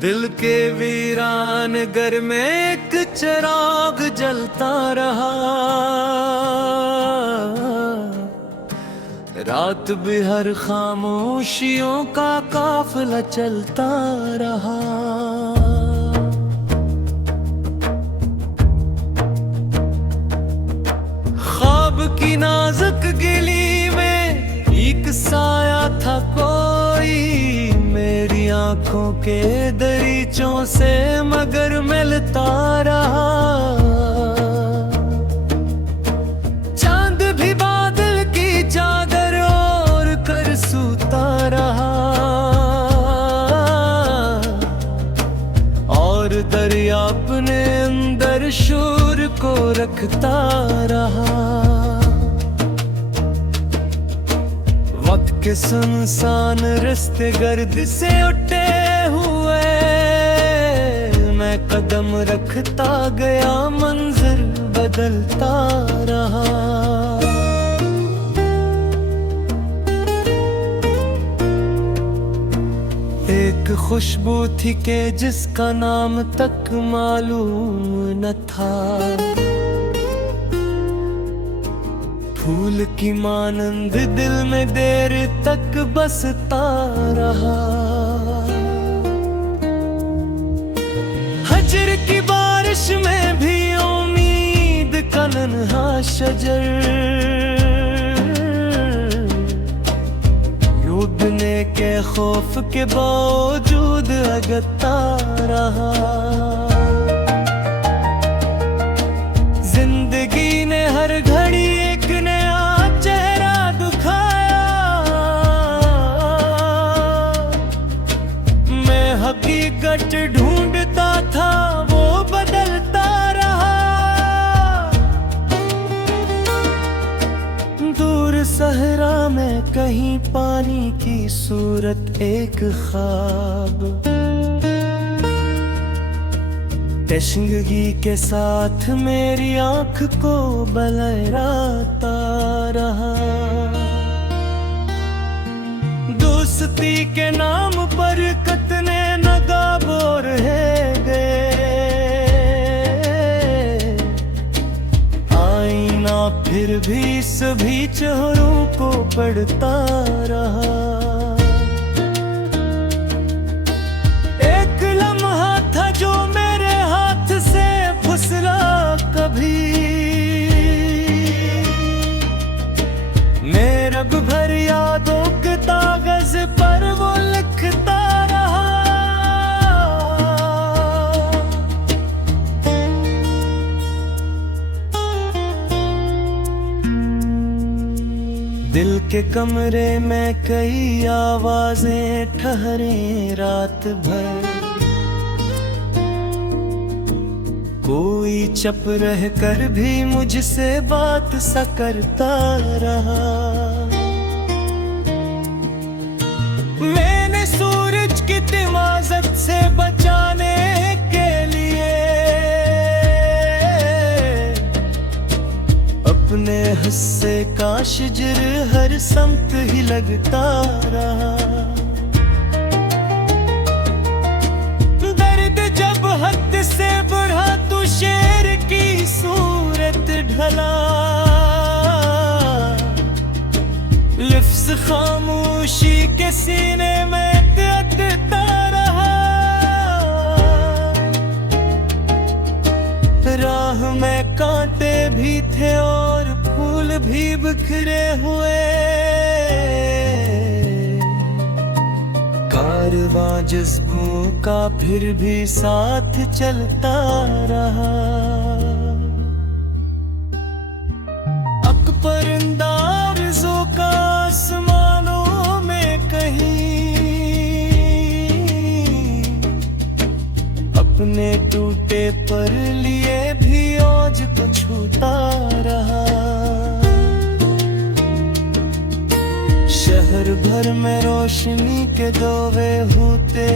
दिल के वीरान घर में एक चिराग जलता रहा। रात भी हर खामोशियों का काफिला चलता रहा। ख्वाब की नाजुक गिली में एक साया था कोई, मेरी आंखों के दरीचों से मगर मिलता रहा। चांद भी बादल की चादर ओढ़ कर सूता रहा, और दरिया अपने अंदर शोर को रखता रहा। वक्त के सुनसान रास्ते गर्द से उठे हुए, मैं कदम रखता गया मंजर बदलता रहा। एक खुशबू थी के जिसका नाम तक मालूम न था, फूल की मानंद दिल में देर तक बसता रहा। हजर की बारिश में भी उम्मीद का नन्हा शजर, डूबने के खौफ के बावजूद अगता रहा। जिंदगी ने हर घड़ी एक नया चेहरा दिखाया, मैं हकीकत ढूंढता था वो बदलता रहा। दूर सहरा में कहीं पानी की सूरत एक ख्वाब, तशंगी के साथ मेरी आंख को बलराता रहा। दोस्ती के नाम पर कितने नगाबोर है गए, आईना फिर भी सभी चेहरों को पढ़ता रहा। एक लम्हा था जो मेरे हाथ से फिसला कभी, मैं रब भर यादों के कागज पर वो लिखता रहा। दिल के कमरे में कई आवाजें ठहरे रात भर, कोई चुप रह कर भी मुझसे बात सा करता रहा। मैंने सूरज की तिमाजत से बचाने के लिए अपने हिस्से का शिजर हर समत ही लगता रहा। दर्द जब हद से बढ़ा तो शेर की सूरत ढला, लफ्ज़ खामोशी के सीने में दबता रहा। राह में कांटे भी थे और फूल भी बिखरे हुए, कारवां जज्बों का फिर भी साथ चलता रहा। परिंदा आरज़ू का आसमानों में कहीं, अपने टूटे पर लिए भी औज को छूता रहा। शहर भर में रोशनी के दोवे होते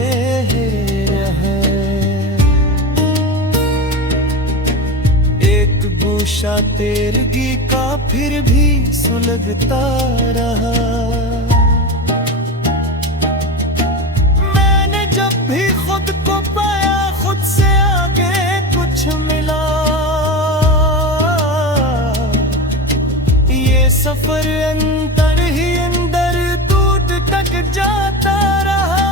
हैं, एक गोशा तेरगी का फिर भी सुलगता रहा। मैंने जब भी खुद खुद को पाया, खुद से आगे कुछ मिला। ये सफर अंदर ही अंदर दूर तक जाता रहा।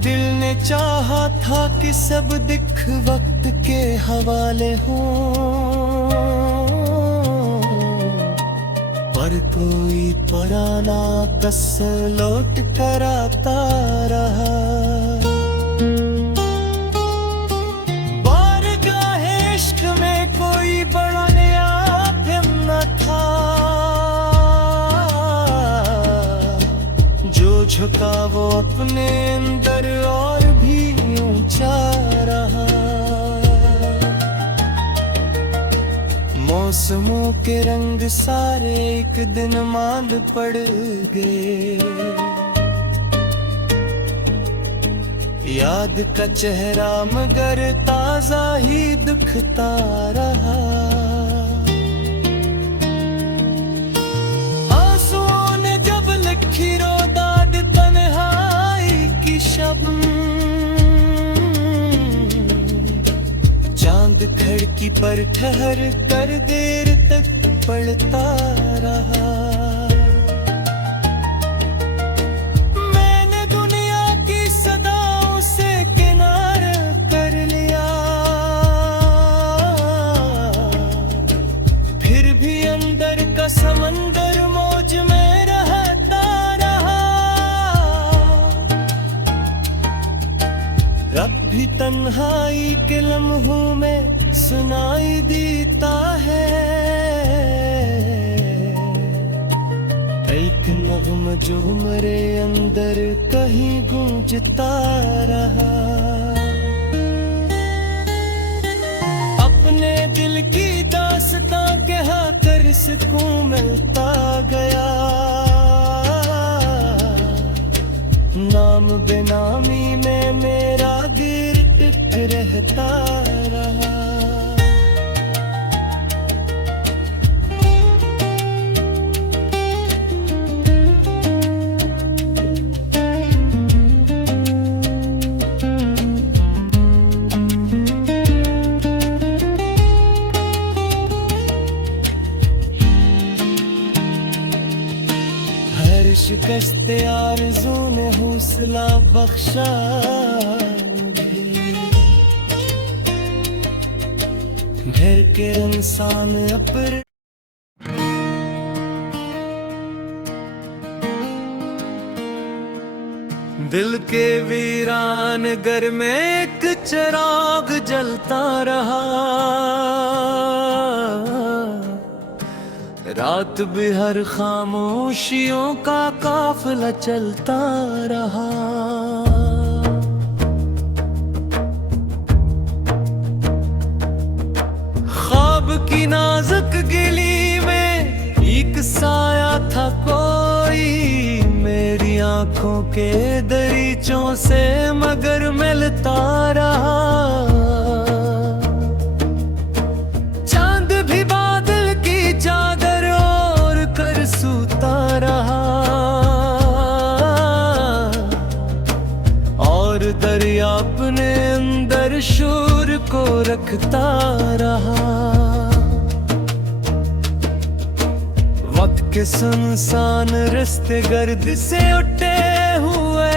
दिल ने चाहा था कि सब दिख वक्त के हवाले हों, पर कोई पुराना किस्सा लौट कर आता रहा। बारगाह इश्क में कोई बड़ा नया फिल्म न था, जो झुका वो अपने अंदर और भी ऊंचा रहा। मौसमों के रंग सारे एक दिन मांद पड़ गए। याद का चेहरा मगर ताजा ही दिखता रहा। आंसुओं ने जब लिखी रोदाद तन्हाई की शब्द, चांद खिड़की पर ठहर कर देर तक पड़ता रहा। मैंने दुनिया की सदाओं से किनारा कर लिया, फिर भी अंदर का समंदर मौज में रहता रहा। रब भी तन्हाई के लम्हों में सुनाई देता है। एक नग़्म जो मेरे अंदर कहीं गूंजता रहा। अपने दिल की दास्तां कहा कर सुकून मिलता गया। नाम बेनामी में मेरा गिर टिक रहता रहा। शिकस्त आरज़ू ने हौसला बख्शा, घर के इंसान अपर दिल के वीरान घर में एक चिराग जलता रहा। रात भी हर खामोशियों का काफिला चलता रहा। ख्वाब की नाजुक गिली में एक साया था कोई, मेरी आंखों के दरीचों से मगर मिलता रहा। सूता रहा और दरिया अपने अंदर शोर को रखता रहा। वक्त के सुनसान रास्ते गर्द से उठे हुए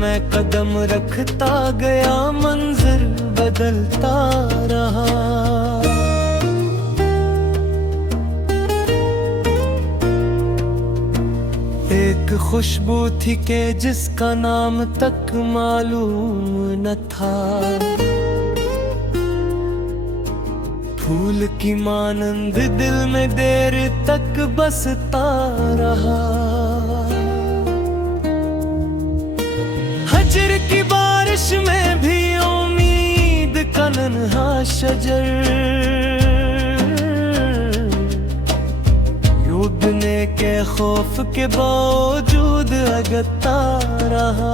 मैं कदम रखता गया, मंजर बदलता रहा। एक खुशबू थी के जिसका नाम तक मालूम न था, फूल की मानंद दिल में देर तक बसता रहा। हजर की बारिश में भी उम्मीद का नन्हा शजर, डूबने के खौफ के बावजूद अगता रहा।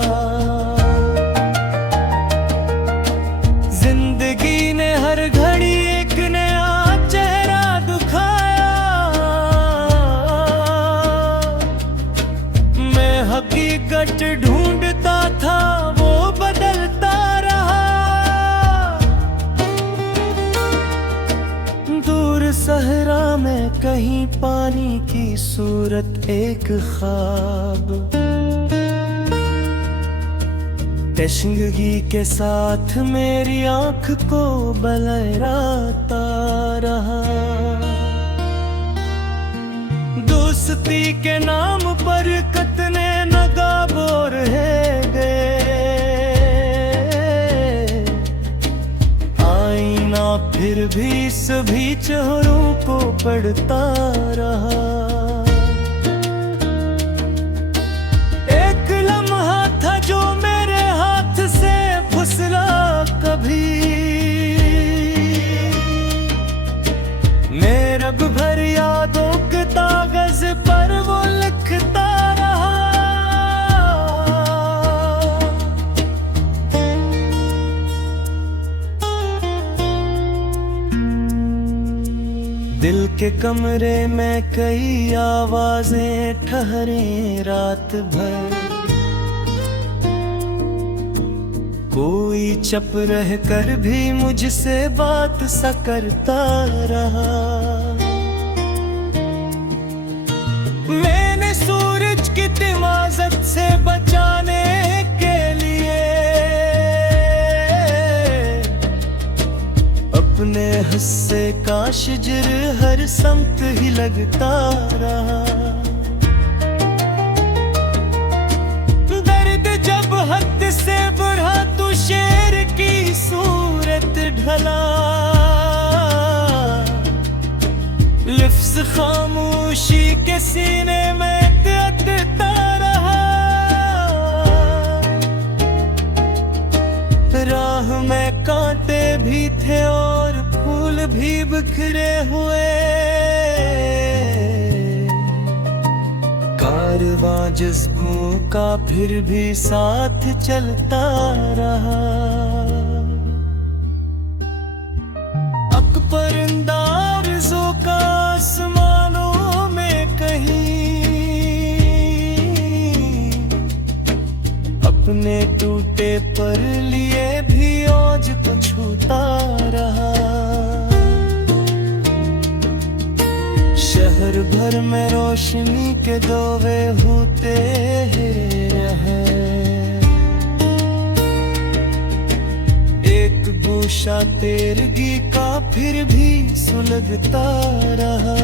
जिंदगी ने हर घड़ी एक नया चेहरा दिखाया, मैं हकीकत घूंघट ढूंढता था वो बदलता रहा। दूर सहरा में कहीं पानी की सूरत एक ख्वाब, तशंगी के साथ मेरी आँख को बलराता रहा। दोस्ती के नाम पर कितने नगाबोर है गए, आईना फिर भी सभी चेहरों को पढ़ता रहा। एक लम्हा था जो मेरे हाथ से फिसला कभी, मैं रब भर यादों के कागज पर वो लिखता रहा। दिल के कमरे में कई आवाजें ठहरे रात भर, कोई चुप रह कर भी मुझसे बात सा करता रहा। मैंने सूरज की तिमाजत से बचाने के लिए अपने हिस्से का शिजर हर समत ही लगता रहा। दर्द जब हद से बढ़ा तो शेर की सूरत ढला, लफ्ज़ खामोशी के सीने में तड़पता रहा। राह में कांटे भी थे और फूल भी बिखरे हुए, कारवां जज्बों का फिर भी साथ चलता रहा। परिंदा आरज़ू का आसमानों में कहीं अपने टूटे पर लिए भी औज को छूता रहा। शहर भर में रोशनी के दोवे होते हैं, एक गोशा तेरगी का फिर भी सुलगता रहा।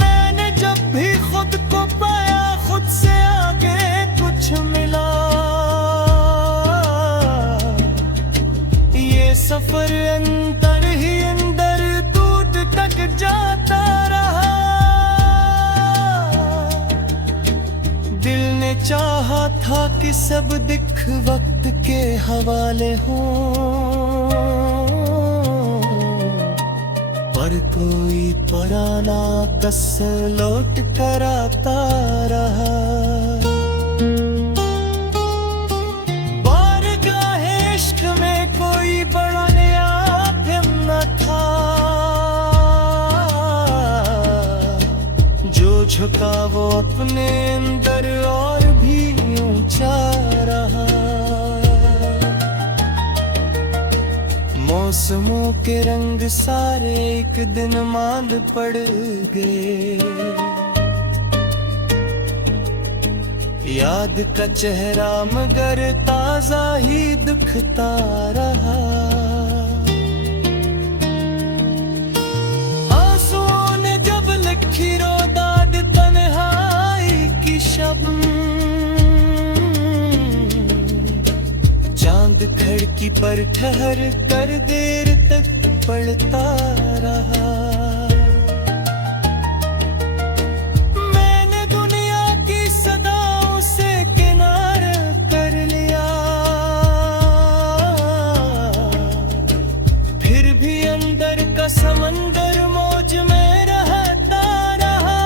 मैंने जब भी खुद को पाया खुद से आगे कुछ मिला, ये सफर अंदर ही अंदर दूर तक जाता रहा। दिल ने चाहा था कि सब दिख वक्त के हवाले हों, पर कोई पुराना कस लौट कर आता रहा। बारगाहे इश्क में कोई बड़ा नया फिल्म न था, जो झुका वो अपने अंदर और भी ऊंचा रहा। मौसमों के रंग सारे एक दिन मांद पड़ गए, याद का चेहरा मगर ताजा ही दिखता रहा। आंसुओं ने जब लिखी रोदाद तन्हाई की शब्द, चांद खिड़की पर ठहर कर देर तक पड़ता रहा। मैंने दुनिया की सदाओं से किनारा कर लिया, फिर भी अंदर का समंदर मौज में रहता रहा।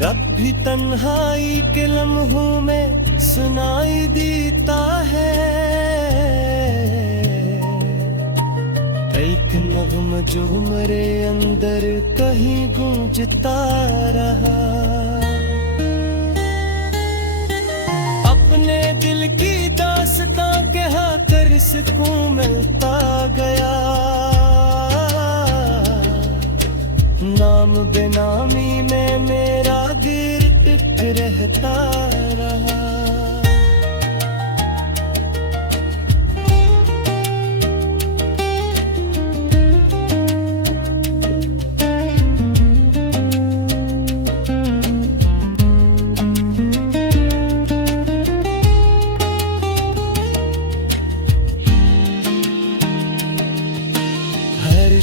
रब भी तन्हाई के लम्हों में सुनाई देता है, एक नग़्मा जो मेरे अंदर कहीं गूंजता रहा। अपने दिल की दास्तां कहा कर सुकून मिलता गया। नाम बेनामी में मेरा गिरफ्त रहता रहा।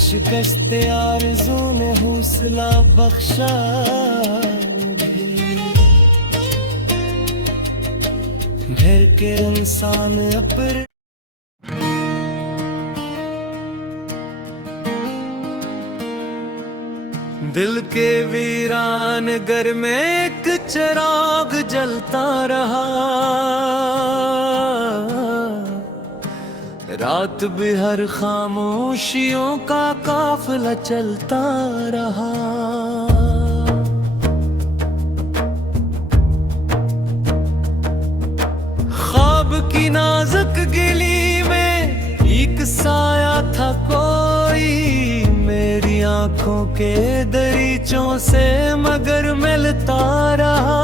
शिकस्त आरज़ू ने हौसला बख्शा। घर के इंसान अपर दिल के वीरान घर में एक चिराग जलता रहा। रात भी हर खामोशियों का काफिला चलता रहा। ख्वाब की नाजुक गिली में एक साया था कोई। मेरी आंखों के दरीचों से मगर मिलता रहा।